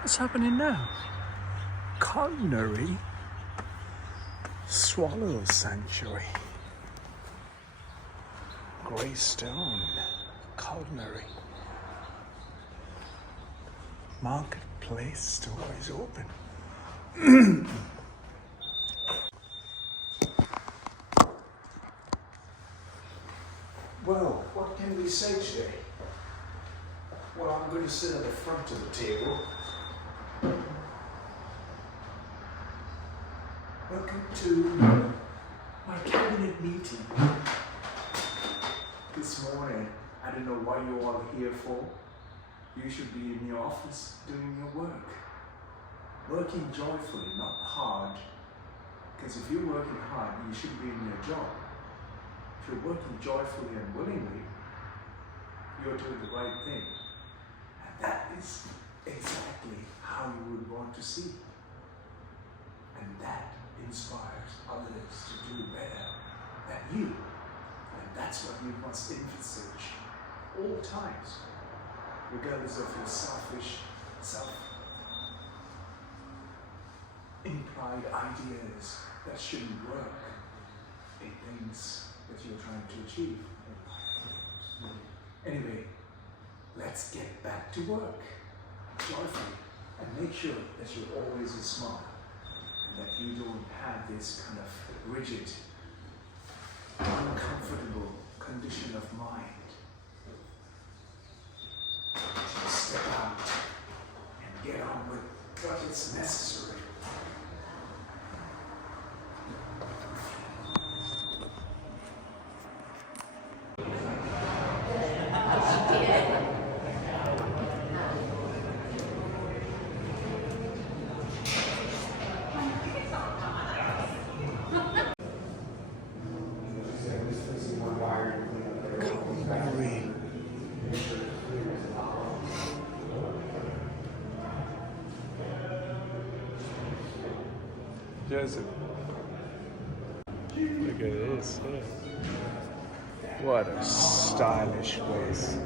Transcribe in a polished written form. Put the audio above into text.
What's happening now? Culinary Swallow Sanctuary. Greystone Culinary. Marketplace store is open. Well, what can we say today? Well, I'm going to sit at the front of the table. Welcome to my cabinet meeting. This morning, I don't know what you're all here for. You should be in your office doing your work. Working joyfully, not hard. Because if you're working hard, you should be in your job. If you're working joyfully and willingly, you're doing the right thing. And that is exactly how you would want to see. And that inspires others to do better than you. And that's what you must envisage all times, regardless of your selfish, self-implied ideas that shouldn't work in things that you're trying to achieve. Anyway, let's get back to work joyfully and make sure that you're always a smile and that you don't have this kind of rigid, uncomfortable condition of mind. Just step out and get on with what is necessary. Culinary. Joseph. Look at this. What a stylish place.